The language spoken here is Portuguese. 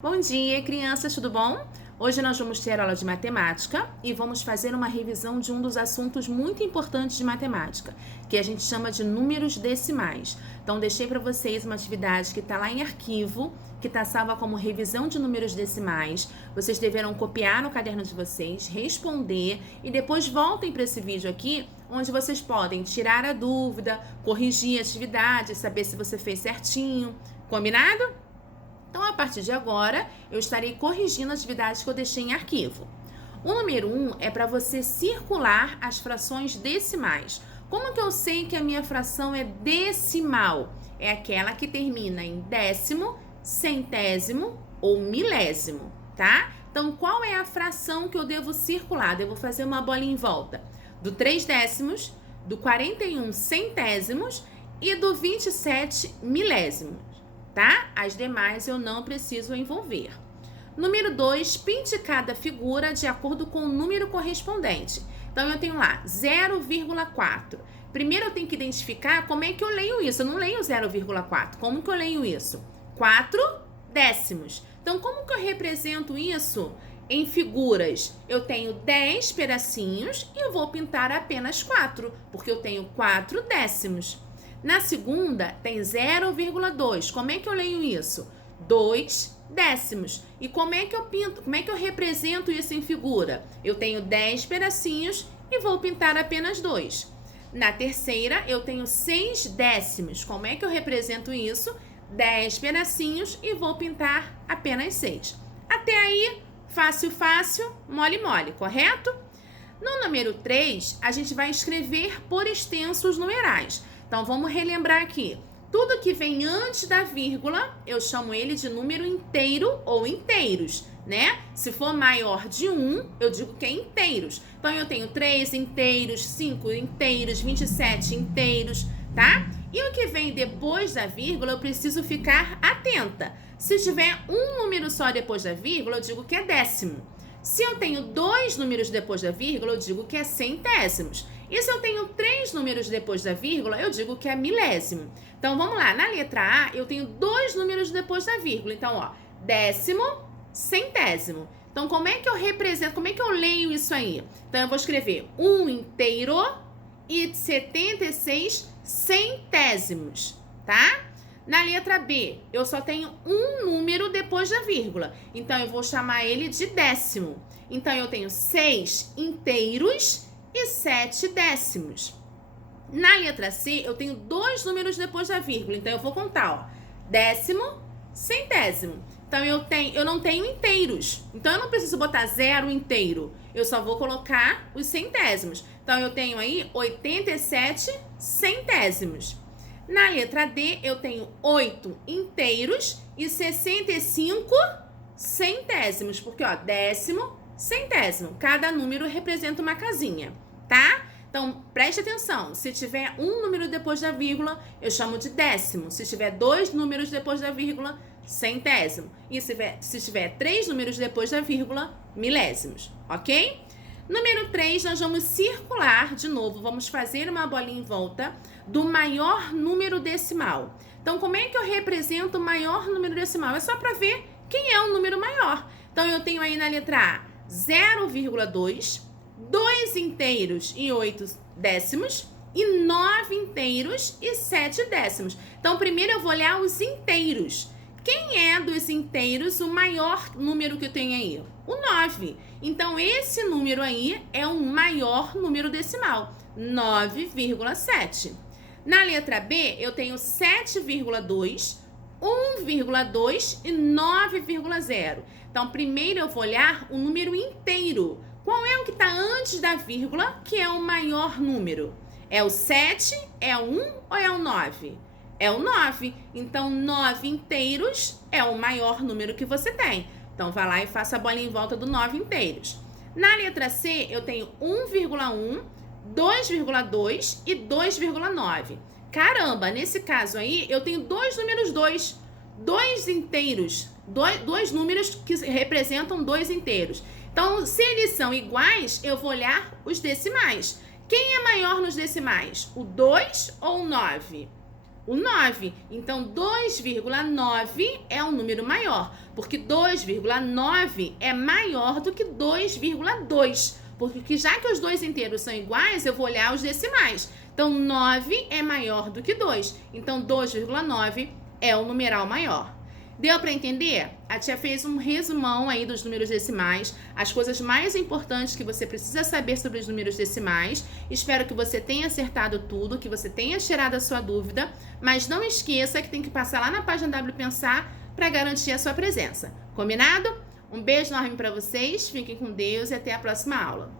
Bom dia, crianças, tudo bom? Hoje nós vamos ter aula de matemática e vamos fazer uma revisão de um dos assuntos muito importantes de matemática, que a gente chama de números decimais. Então, deixei para vocês uma atividade que está lá em arquivo, que está salva como revisão de números decimais. Vocês deverão copiar no caderno de vocês, responder e depois voltem para esse vídeo aqui, onde vocês podem tirar a dúvida, corrigir a atividade, saber se você fez certinho. Combinado? Então, a partir de agora, eu estarei corrigindo as atividades que eu deixei em arquivo. O número 1 é para você circular as frações decimais. Como que eu sei que a minha fração é decimal? É aquela que termina em décimo, centésimo ou milésimo, tá? Então, qual é a fração que eu devo circular? Devo fazer uma bolinha em volta do 3 décimos, do 41 centésimos e do 27 milésimos. Tá? As demais eu não preciso envolver. Número 2, pinte cada figura de acordo com o número correspondente. Então, eu tenho lá 0,4. Primeiro eu tenho que identificar como é que eu leio isso. Eu não leio 0,4. Como que eu leio isso? 4 décimos. Então, como que eu represento isso em figuras? Eu tenho 10 pedacinhos e eu vou pintar apenas 4, porque eu tenho 4 décimos. Na segunda, tem 0,2. Como é que eu leio isso? 2 décimos. E como é que eu pinto? Como é que eu represento isso em figura? Eu tenho 10 pedacinhos e vou pintar apenas 2. Na terceira, eu tenho 6 décimos. Como é que eu represento isso? 10 pedacinhos e vou pintar apenas 6. Até aí, fácil, fácil, mole, mole, correto? No número 3, a gente vai escrever por extensos numerais. Então, vamos relembrar aqui. Tudo que vem antes da vírgula, eu chamo ele de número inteiro ou inteiros, né? Se for maior de 1, eu digo que é inteiros. Então, eu tenho 3 inteiros, 5 inteiros, 27 inteiros, tá? E o que vem depois da vírgula, eu preciso ficar atenta. Se tiver um número só depois da vírgula, eu digo que é décimo. Se eu tenho 2 números depois da vírgula, eu digo que é centésimos. E se eu tenho 3 números depois da vírgula, eu digo que é milésimo. Então, vamos lá. Na letra A, eu tenho 2 números depois da vírgula. Então, ó, décimo, centésimo. Então, como é que eu represento, como é que eu leio isso aí? Então, eu vou escrever 1 inteiro e 76 centésimos, tá? Na letra B, eu só tenho um número depois da vírgula. Então, eu vou chamar ele de décimo. Então, eu tenho 6 inteiros e 7 décimos. Na letra C, eu tenho 2 números depois da vírgula. Então, eu vou contar, ó. Décimo, centésimo. Então, eu não tenho inteiros. Então, eu não preciso botar 0 inteiro. Eu só vou colocar os centésimos. Então, eu tenho aí 87 centésimos. Na letra D, eu tenho 8 inteiros e 65 centésimos. Porque, ó, décimo, centésimo. Cada número representa uma casinha, tá? Então, preste atenção. Se tiver um número depois da vírgula, eu chamo de décimo. Se tiver 2 números depois da vírgula, centésimo. E se tiver 3 números depois da vírgula, milésimos, ok? Número 3, nós vamos circular de novo, vamos fazer uma bolinha em volta do maior número decimal. Então, como é que eu represento o maior número decimal? É só para ver quem é o número maior. Então, eu tenho aí na letra A 0,2, 2 inteiros e 8 décimos e 9 inteiros e 7 décimos. Então, primeiro eu vou olhar os inteiros. Quem é dos inteiros o maior número que eu tenho aí? O 9. Então, esse número aí é o maior número decimal, 9,7. Na letra B, eu tenho 7,2, 1,2 e 9,0. Então, primeiro eu vou olhar o número inteiro. Qual é o que está antes da vírgula, que é o maior número? É o 7, é o 1 ou é o 9? É o 9. Então, 9 inteiros é o maior número que você tem. Então, vai lá e faça a bolinha em volta do 9 inteiros. Na letra C, eu tenho 1,1, 2,2 e 2,9. Caramba, nesse caso aí, eu tenho 2 números 2. 2 inteiros. Dois números que representam 2 inteiros. Então, se eles são iguais, eu vou olhar os decimais. Quem é maior nos decimais? O 2 ou o 9? O 9. Então, 2,9 é um número maior, porque 2,9 é maior do que 2,2. Porque já que os dois inteiros são iguais, eu vou olhar os decimais. Então, 9 é maior do que 2. Então, 2,9 é o numeral maior. Deu para entender? A tia fez um resumão aí dos números decimais, as coisas mais importantes que você precisa saber sobre os números decimais. Espero que você tenha acertado tudo, que você tenha tirado a sua dúvida, mas não esqueça que tem que passar lá na página W Pensar para garantir a sua presença. Combinado? Um beijo enorme para vocês, fiquem com Deus e até a próxima aula.